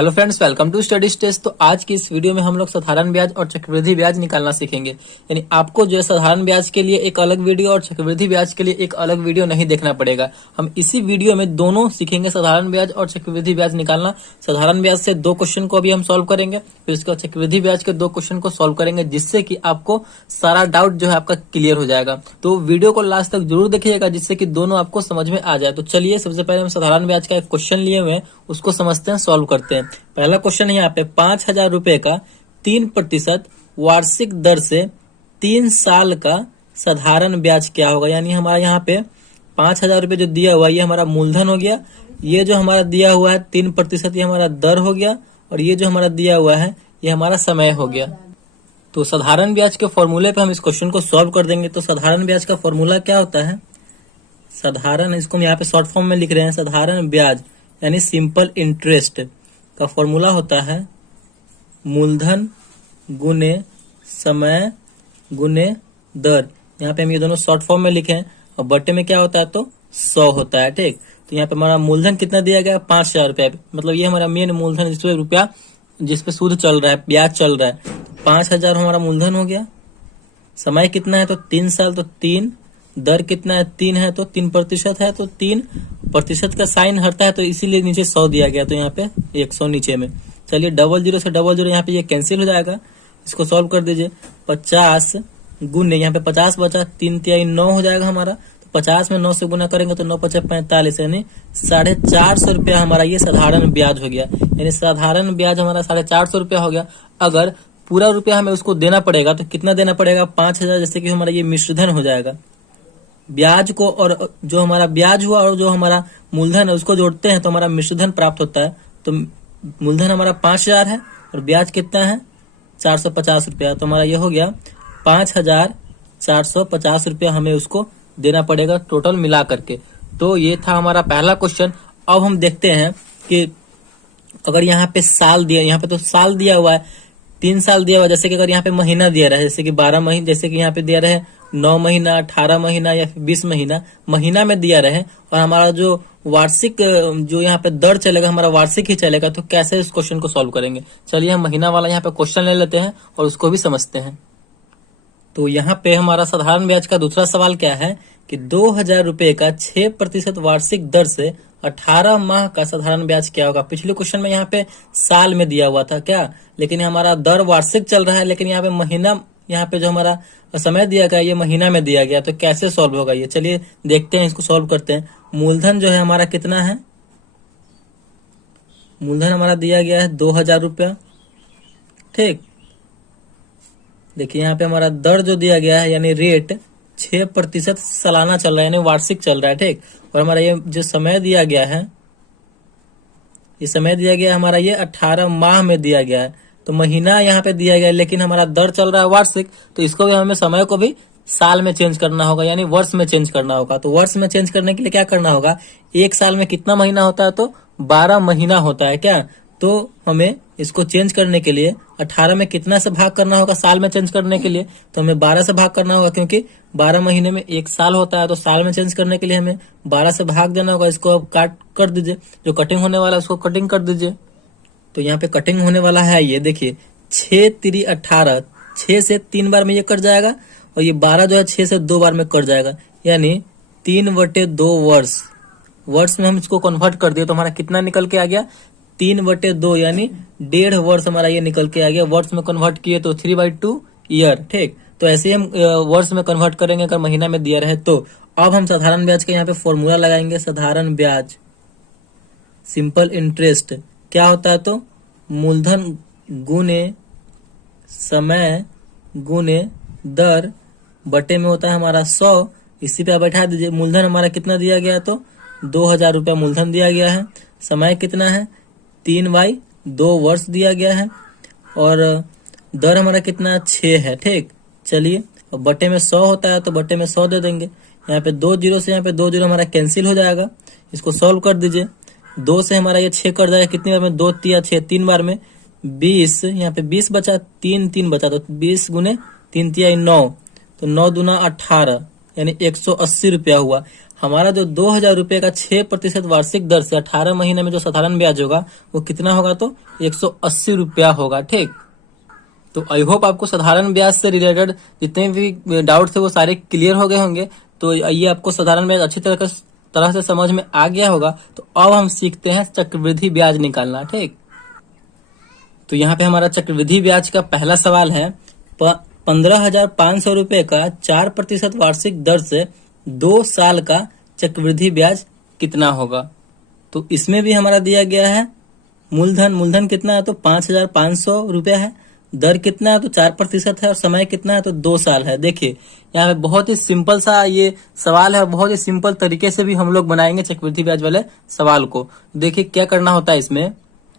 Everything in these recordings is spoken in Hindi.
Hello friends, welcome to Study Test. तो आज की इस वीडियो में हम लोग साधारण ब्याज और चक्रवृद्धि ब्याज निकालना सीखेंगे। यानी आपको जो है साधारण ब्याज के लिए एक अलग वीडियो और चक्रवृद्धि ब्याज के लिए एक अलग वीडियो नहीं देखना पड़ेगा। हम इसी वीडियो में दोनों सीखेंगे, साधारण ब्याज और चक्रवृद्धि ब्याज निकालना। साधारण ब्याज से 2 क्वेश्चन को अभी हम सॉल्व करेंगे, फिर उसके बाद चक्रवृद्धि ब्याज के 2 क्वेश्चन को सॉल्व करेंगे, जिससे कि आपको सारा डाउट जो है आपका क्लियर हो जाएगा। तो वीडियो को लास्ट तक जरूर देखिएगा, जिससे कि दोनों आपको समझ में आ जाए। तो चलिए सबसे पहले हम साधारण ब्याज का एक क्वेश्चन लिए हुए हैं, उसको समझते हैं, सॉल्व करते हैं। पहला क्वेश्चन है यहाँ पे 5,000 रुपए का 3% वार्षिक दर से 3 साल का साधारण ब्याज क्या होगा। यानी हमारा यहाँ पे 5,000 रुपए जो दिया हुआ है ये हमारा मूलधन हो गया, ये जो हमारा दिया हुआ है 3% ये हमारा दर हो गया, और ये जो हमारा दिया हुआ है ये हमारा समय हो गया। तो साधारण ब्याज के फॉर्मूले पे हम इस क्वेश्चन को सॉल्व कर देंगे। तो साधारण ब्याज का फॉर्मूला क्या होता है? साधारण, इसको हम यहाँ पे शॉर्ट फॉर्म में लिख रहे हैं, साधारण ब्याज यानी सिंपल इंटरेस्ट का फॉर्मूला होता है मूलधन गुने समय गुने दर। यहाँ पे हम ये दोनों शॉर्ट फॉर्म में लिखे हैं, और बटे में क्या होता है तो 100 होता है। ठीक, तो यहाँ पे हमारा मूलधन कितना दिया गया? 5,000 रुपया। मतलब ये हमारा मेन मूलधन, जिसपे रुपया जिसपे सूद चल रहा है, ब्याज चल रहा है। 5,000 हमारा मूलधन हो गया। समय कितना है तो 3 साल, तो 3। दर कितना है? 3 है तो 3% है, तो 3% का साइन हटता है, तो इसीलिए नीचे 100 दिया गया। तो यहाँ पे 100 नीचे में। चलिए 00 से 00 यहाँ पे ये कैंसिल हो जाएगा। इसको सॉल्व कर दीजिए। 50 गुने, यहाँ पे 50 बचा, 3 तिहाई 9 हो जाएगा हमारा। तो 50 में 9 से गुना करेंगे तो 9 पचे 45, यानी 450 रुपया हमारा ये साधारण ब्याज हो गया। यानी साधारण ब्याज हमारा 450 रुपया हो गया। अगर पूरा रुपया हमें उसको देना पड़ेगा तो कितना देना पड़ेगा? 5,000, जैसे कि हमारा ये मिश्रधन हो जाएगा। ब्याज को और जो हमारा ब्याज हुआ और जो हमारा मूलधन है उसको जोड़ते हैं तो हमारा मिश्रधन प्राप्त होता है। तो मूलधन हमारा 5,000 है और ब्याज कितना है? 450 रुपया। तो हमारा ये हो गया 5,450 रुपया हमें उसको देना पड़ेगा टोटल मिला करके। तो ये था हमारा पहला क्वेश्चन। अब हम देखते हैं कि अगर यहाँ पे साल दिया, यहाँ पे तो साल दिया हुआ है, 3 साल दिया हुआ है। जैसे कि अगर यहाँ पे महीना दिया रहा है, जैसे कि 12 महीने, जैसे कि यहाँ पे दिया रहे 9 महीना, 18 महीना या फिर 20 महीना, महीना में दिया रहे, और हमारा जो वार्षिक जो यहाँ पे दर चलेगा हमारा वार्षिक ही चलेगा, तो कैसे इस क्वेश्चन को सॉल्व करेंगे? चलिए हम महीना वाला यहाँ पे क्वेश्चन ले लेते हैं और उसको भी समझते हैं। तो यहाँ पे हमारा साधारण ब्याज का दूसरा सवाल क्या है कि 2,000 रुपए का 6% वार्षिक दर से 18 माह का साधारण ब्याज क्या होगा। पिछले क्वेश्चन में यहाँ पे साल में दिया हुआ था क्या, लेकिन हमारा दर वार्षिक चल रहा है, लेकिन यहाँ पे महीना, यहाँ पे जो हमारा समय दिया गया ये महीना में दिया गया। तो कैसे सॉल्व होगा ये? चलिए देखते हैं, इसको सॉल्व करते हैं। मूलधन जो है हमारा कितना है? मूलधन हमारा दिया गया है 2,000 रुपया। ठीक, देखिए यहाँ पे हमारा दर जो दिया गया है यानी रेट 6% सालाना चल रहा है, यानी वार्षिक चल रहा है। ठीक, और हमारा ये जो समय दिया गया है, ये समय दिया गया है हमारा ये 18 माह में दिया गया है। तो महीना यहाँ पे दिया गया है, लेकिन हमारा दर चल रहा है वार्षिक, तो इसको भी हमें समय को भी साल में चेंज करना होगा, यानी वर्ष में चेंज करना होगा। तो वर्ष में चेंज करने के लिए क्या करना होगा? एक साल में कितना महीना होता है? तो 12 महीना होता है क्या। तो हमें इसको चेंज करने के लिए 18 में कितना से भाग करना होगा साल में चेंज करने के लिए? तो हमें 12 से भाग करना होगा, क्योंकि 12 महीने में एक साल होता है। तो साल में चेंज करने के लिए हमें 12 से भाग देना होगा। इसको अब काट कर दीजिए, जो कटिंग होने वाला है उसको कटिंग कर दीजिए। तो यहाँ पे कटिंग होने वाला है, ये देखिए 6 3 18, 6 से 3 बार में ये कट जाएगा, और ये 12 जो है 6 से 2 बार में कट जाएगा, यानी 3/2 वर्ष। वर्ष में हम इसको कन्वर्ट कर दिए तो हमारा कितना निकल के आ गया? 3/2, यानी 1.5 वर्ष हमारा ये निकल के आ गया। वर्ष में कन्वर्ट किए तो 3/2 ईयर। ठीक, तो ऐसे ही हम वर्ष में कन्वर्ट करेंगे अगर महीना में दिया रहे तो। अब हम साधारण ब्याज के यहाँ पे फॉर्मूला लगाएंगे। साधारण ब्याज सिंपल इंटरेस्ट क्या होता है? तो मूलधन गुने समय गुने दर बटे में होता है हमारा 100। इसी पे आप बैठा दीजिए। मूलधन हमारा कितना दिया गया है? तो 2,000 रुपया मूलधन दिया गया है। समय कितना है? 3/2 वर्ष दिया गया है, और दर हमारा कितना? 6 है। ठीक, चलिए अब बटे में 100 होता है तो बटे में 100 दे देंगे। यहाँ पे 2 जीरो से यहाँ पे 2 जीरो हमारा कैंसिल हो जाएगा। इसको सॉल्व कर दीजिए। 2 से हमारा ये 6 कट जाएगा, कितनी बार में? 2 तिया 6, 3 बार में 20। यहाँ पे 20 बचा, 3 बचा, तो 20 गुने 3 तिया 9, तो 9 दूना 18, यानी 180 रुपया हुआ। हमारा जो 2,000 रुपये का 6% वार्षिक दर से 18 महीने में जो साधारण ब्याज होगा वो कितना होगा, तो 180 रुपया होगा। ठीक, तो आई होप आपको साधारण ब्याज से रिलेटेड जितने भी डाउट थे वो सारे क्लियर हो गए होंगे। तो ये आपको साधारण ब्याज अच्छी तरह से समझ में आ गया होगा। तो अब हम सीखते हैं चक्रवृद्धि ब्याज निकालना। ठीक, तो यहाँ पे हमारा चक्रवृद्धि ब्याज का पहला सवाल है, 15,500 रुपए का 4% वार्षिक दर से 2 साल का चक्रवृद्धि ब्याज कितना होगा। तो इसमें भी हमारा दिया गया है मूलधन कितना है, तो 5,500 रुपया है, दर कितना है, तो 4% है, और समय कितना है, तो 2 साल है। देखिए यहाँ पे बहुत ही सिंपल सा ये सवाल है और बहुत ही सिंपल तरीके से भी हम लोग बनाएंगे चक्रवृद्धि ब्याज वाले सवाल को। देखिए क्या करना होता है इसमें,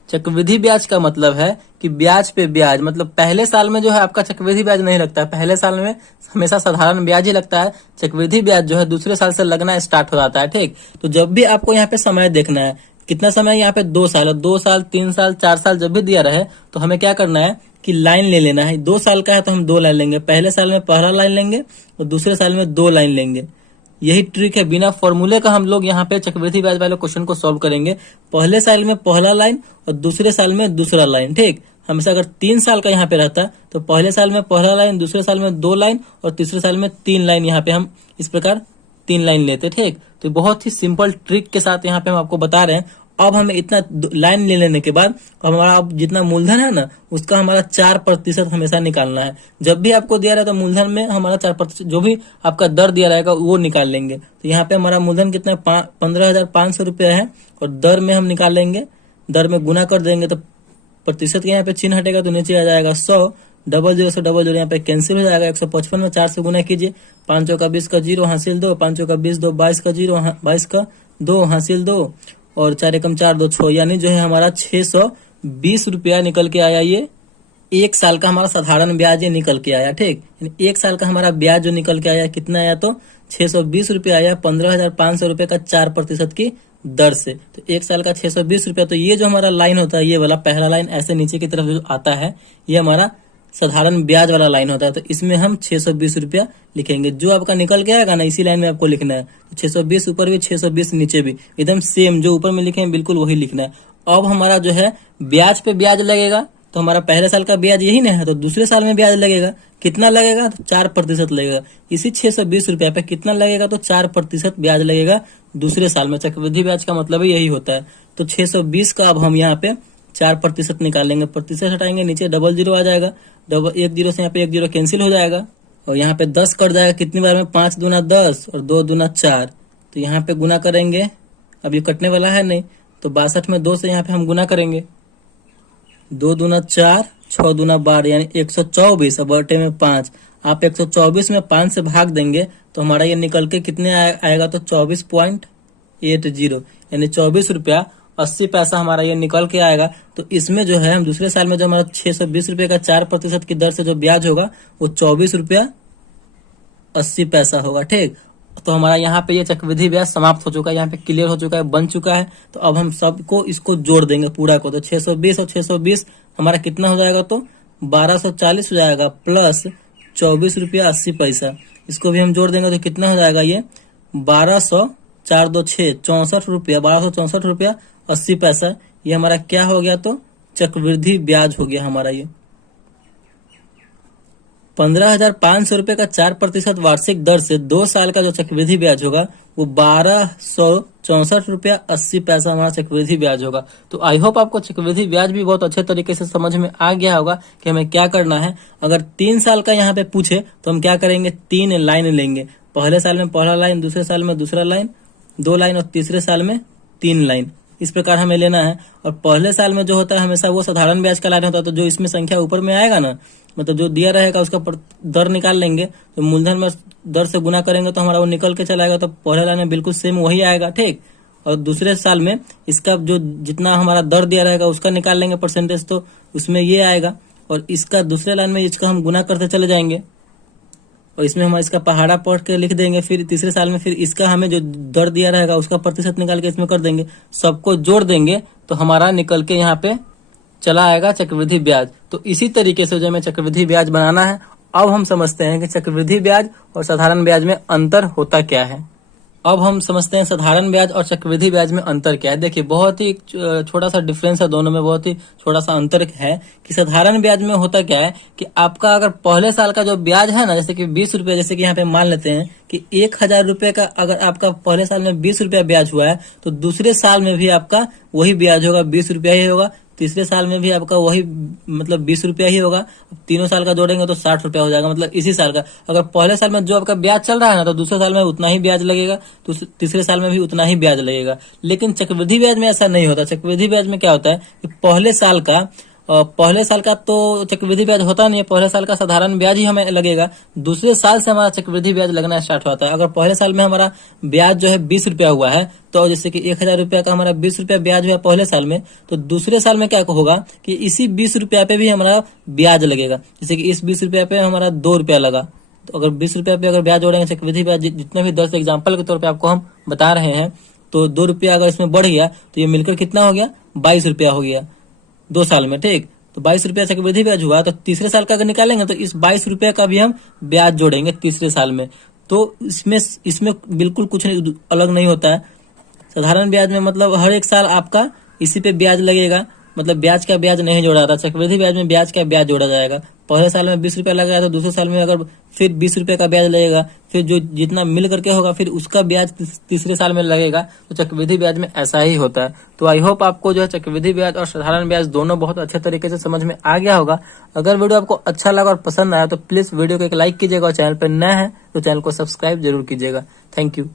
चक्रवृद्धि ब्याज का मतलब है कि ब्याज पे ब्याज, मतलब पहले साल में जो है आपका चक्रवृद्धि ब्याज नहीं लगता है, पहले साल में हमेशा साधारण ब्याज ही लगता है। चक्रवृद्धि ब्याज जो है दूसरे साल से लगना स्टार्ट हो जाता है। ठीक, तो जब भी आपको यहाँ पे समय देखना है, कितना समय यहाँ पे 2 साल है, 2 साल 3 साल 4 साल जब भी दिया रहे तो हमें क्या करना है कि लाइन ले लेना है। 2 साल का है तो हम 2 लाइन लेंगे, पहले साल में पहला लाइन लेंगे और दूसरे साल में 2 लाइन लेंगे। यही ट्रिक है, बिना फॉर्मूले का हम लोग यहाँ पे चक्रवृद्धि ब्याज वाले क्वेश्चन को सॉल्व करेंगे। पहले साल में पहला लाइन और दूसरे साल में दूसरा लाइन। ठीक, हमेशा अगर 3 साल का यहाँ पे रहता तो पहले साल में पहला लाइन, दूसरे साल में 2 लाइन और तीसरे साल में 3 लाइन, यहाँ पे हम इस प्रकार 3 लाइन लेते। ठीक, तो बहुत ही सिंपल ट्रिक के साथ यहाँ पे हम आपको बता रहे हैं। अब हमें इतना लाइन ले लेने के बाद हमारा अब जितना मूलधन है ना उसका हमारा 4% हमेशा निकालना है। जब भी आपको दिया रहेगा तो मूलधन में हमारा 4% जो भी आपका दर दिया रहेगा वो निकाल लेंगे। तो यहाँ पे हमारा मूलधन कितना है, 15,500 रुपये है, और दर में हम निकाल लेंगे, दर में गुना कर देंगे तो प्रतिशत के यहाँ पे चिन्ह हटेगा तो नीचे आ जाएगा 100, 00 से 00 यहाँ पे कैंसिल हो जाएगा। 155 में 4 से गुना कीजिए, 5 चौका 20 का 0 हासिल 2, 5 चौका 20 2, 22 का 0 22 का 2 हासिल 2, और 4 एकम 4 2 6, यानी जो है हमारा 620 रुपया निकल के आया। ये 1 साल का हमारा साधारण ब्याज ये निकल के आया। ठीक, 1 साल का हमारा ब्याज जो निकल के आया कितना आया, तो 620 रुपया आया, 15,500 रुपए का 4% की दर से। तो 1 साल का 620 रुपया। तो ये जो हमारा लाइन होता है, ये वाला पहला लाइन ऐसे नीचे की तरफ जो आता है ये हमारा साधारण ब्याज वाला लाइन होता है। तो इसमें हम 620 रुपया लिखेंगे। जो आपका निकल के आएगा ना इसी लाइन में आपको लिखना है। 620 ऊपर भी 620 नीचे भी एकदम सेम, जो ऊपर में लिखे हैं बिल्कुल वही लिखना है। अब हमारा जो है ब्याज पे ब्याज लगेगा, तो हमारा पहले साल का ब्याज यही ना है, तो दूसरे साल में ब्याज लगेगा। कितना लगेगा, तो 4% लगेगा। इसी 620 रुपया पे कितना लगेगा, तो 4% ब्याज लगेगा दूसरे साल में। चक्रवृद्धि ब्याज का मतलब यही होता है। तो 620 का अब हम यहाँ पे 4% निकालेंगे, प्रतिशत हटाएंगे, नीचे 00 आ जाएगा, 10 से यहाँ पे 10 कैंसिल हो जाएगा, और यहाँ पे 10 कट जाएगा। कितनी बार में, 5 दूना 10 और 2 दूना 4। तो यहाँ पे गुना करेंगे, अब ये कटने वाला है नहीं, तो 62 में 2 से यहाँ पे हम गुना करेंगे, 2 दूना 4, 6 दूना 12, यानी 124, और बटे में 5। आप 124 में 5 से भाग देंगे तो हमारा ये निकल के कितने आएगा, तो 24.80, यानी 24 रुपया 80 पैसा हमारा ये निकल के आएगा। तो इसमें जो है हम दूसरे साल में जो हमारा 620 रुपये का 4% की दर से जो ब्याज होगा वो 24 रुपया 80 पैसा होगा। ठीक, तो हमारा यहाँ पे ये चक्रवृद्धि ब्याज समाप्त हो चुका है, यहाँ पे क्लियर हो चुका है, बन चुका है। तो अब हम सबको इसको जोड़ देंगे पूरा को। तो 620 और 620 हमारा कितना हो जाएगा, तो 1240 हो जाएगा, प्लस 24 रुपया 80 पैसा। इसको भी हम जोड़ देंगे तो कितना हो जाएगा, ये 1200, 4 2 6, 64 रुपया, 1264 रुपया 80 पैसा। ये हमारा क्या हो गया, तो चक्रवृद्धि ब्याज हो गया हमारा। ये 15,500 रुपए का 4% वार्षिक दर से 2 साल का जो चक्रवृद्धि ब्याज होगा वो 1264 रुपया 80 पैसा हमारा चक्रवृद्धि ब्याज होगा। तो आई होप आपको चक्रवृद्धि ब्याज भी बहुत अच्छे तरीके से समझ में आ गया होगा कि हमें क्या करना है। अगर 3 साल का यहाँ पे पूछे तो हम क्या करेंगे, 3 लाइन लेंगे। पहले साल में पहला लाइन, दूसरे साल में दूसरा लाइन, 2 लाइन, और तीसरे साल में 3 लाइन। इस प्रकार हमें लेना है। और पहले साल में जो होता है हमेशा वो साधारण ब्याज का लाइन होता है। तो जो इसमें संख्या ऊपर में आएगा ना, मतलब जो दिया रहेगा उसका दर निकाल लेंगे। तो मूलधन में दर से गुना करेंगे तो हमारा वो निकल के चला आएगा। तो पहले लाइन में बिल्कुल सेम वही आएगा। ठीक, और दूसरे साल में इसका जो जितना हमारा दर दिया रहेगा उसका निकाल लेंगे परसेंटेज, तो उसमें ये आएगा। और इसका दूसरे लाइन में इसका हम गुना करते चले जाएंगे और इसमें हम इसका पहाड़ा पढ़ के लिख देंगे। फिर तीसरे साल में फिर इसका हमें जो दर दिया रहेगा उसका प्रतिशत निकाल के इसमें कर देंगे। सबको जोड़ देंगे तो हमारा निकल के यहाँ पे चला आएगा चक्रवृद्धि ब्याज। तो इसी तरीके से जो हमें चक्रवृद्धि ब्याज बनाना है। अब हम समझते हैं कि चक्रवृद्धि ब्याज और साधारण ब्याज में अंतर होता क्या है। अब हम समझते हैं साधारण ब्याज और चक्रवृद्धि ब्याज में अंतर क्या है। देखिए बहुत ही छोटा सा डिफरेंस है, दोनों में बहुत ही छोटा सा अंतर है कि साधारण ब्याज में होता क्या है कि आपका अगर पहले साल का जो ब्याज है ना, जैसे कि 20 रुपए, जैसे कि यहाँ पे मान लेते हैं कि 1000 रुपए का अगर आपका पहले साल में 20 रुपया ब्याज हुआ है तो दूसरे साल में भी आपका वही ब्याज होगा, 20 रुपया ही होगा। तीसरे साल में भी आपका वही मतलब 20 रुपया ही होगा। तीनों साल का जोड़ेंगे तो 60 रुपया हो जाएगा, मतलब इसी साल का। अगर पहले साल में जो आपका ब्याज चल रहा है ना तो दूसरे साल में उतना ही ब्याज लगेगा, तो तीसरे साल में भी उतना ही ब्याज लगेगा। लेकिन चक्रवृद्धि ब्याज में ऐसा नहीं होता। चक्रवृद्धि ब्याज में क्या होता है कि पहले साल का तो चक्रवृद्धि ब्याज होता नहीं है, पहले साल का साधारण ब्याज ही हमें लगेगा। दूसरे साल से हमारा चक्रवृद्धि ब्याज लगना स्टार्ट होता है। अगर पहले साल में हमारा ब्याज जो है 20 रुपया हुआ है, तो जैसे कि 1000 रुपया का हमारा 20 रुपया ब्याज हुआ पहले साल में, तो दूसरे साल में क्या होगा कि इसी 20 रुपया पे भी हमारा ब्याज लगेगा। जैसे कि इस 20 रुपया पे हमारा 2 रुपया लगा, तो अगर 20 रुपया पे अगर ब्याज जोड़ेंगे चक्रवृद्धि ब्याज जितने भी 10 एग्जाम्पल के तौर पे आपको हम बता रहे हैं, तो 2 रुपया अगर इसमें बढ़ गया तो ये मिलकर कितना हो गया, 22 रुपया हो गया 2 साल में। ठीक, तो 22 रुपया चक्रवृद्धि ब्याज हुआ, तो तीसरे साल का अगर निकालेंगे तो इस 22 रुपया का भी हम ब्याज जोड़ेंगे तीसरे साल में। तो इसमें बिल्कुल कुछ अलग नहीं होता है। साधारण ब्याज में मतलब हर एक साल आपका इसी पे ब्याज लगेगा, मतलब ब्याज का ब्याज नहीं जोड़ा था। चक्रवृद्धि ब्याज में ब्याज का ब्याज जोड़ा जाएगा। पहले साल में 20 रुपया लगाया तो दूसरे साल में अगर फिर 20 रुपये का ब्याज लगेगा, फिर जो जितना मिल करके होगा फिर उसका ब्याज तीसरे साल में लगेगा। तो चक्रवृद्धि ब्याज में ऐसा ही होता है। तो आई होप आपको जो है चक्रवृद्धि ब्याज और साधारण ब्याज दोनों बहुत अच्छे तरीके से समझ में आ गया होगा। अगर वीडियो आपको अच्छा लगा और पसंद आया तो प्लीज वीडियो को एक लाइक कीजिएगा और चैनल पर नया है तो चैनल को सब्सक्राइब जरूर कीजिएगा। Thank you.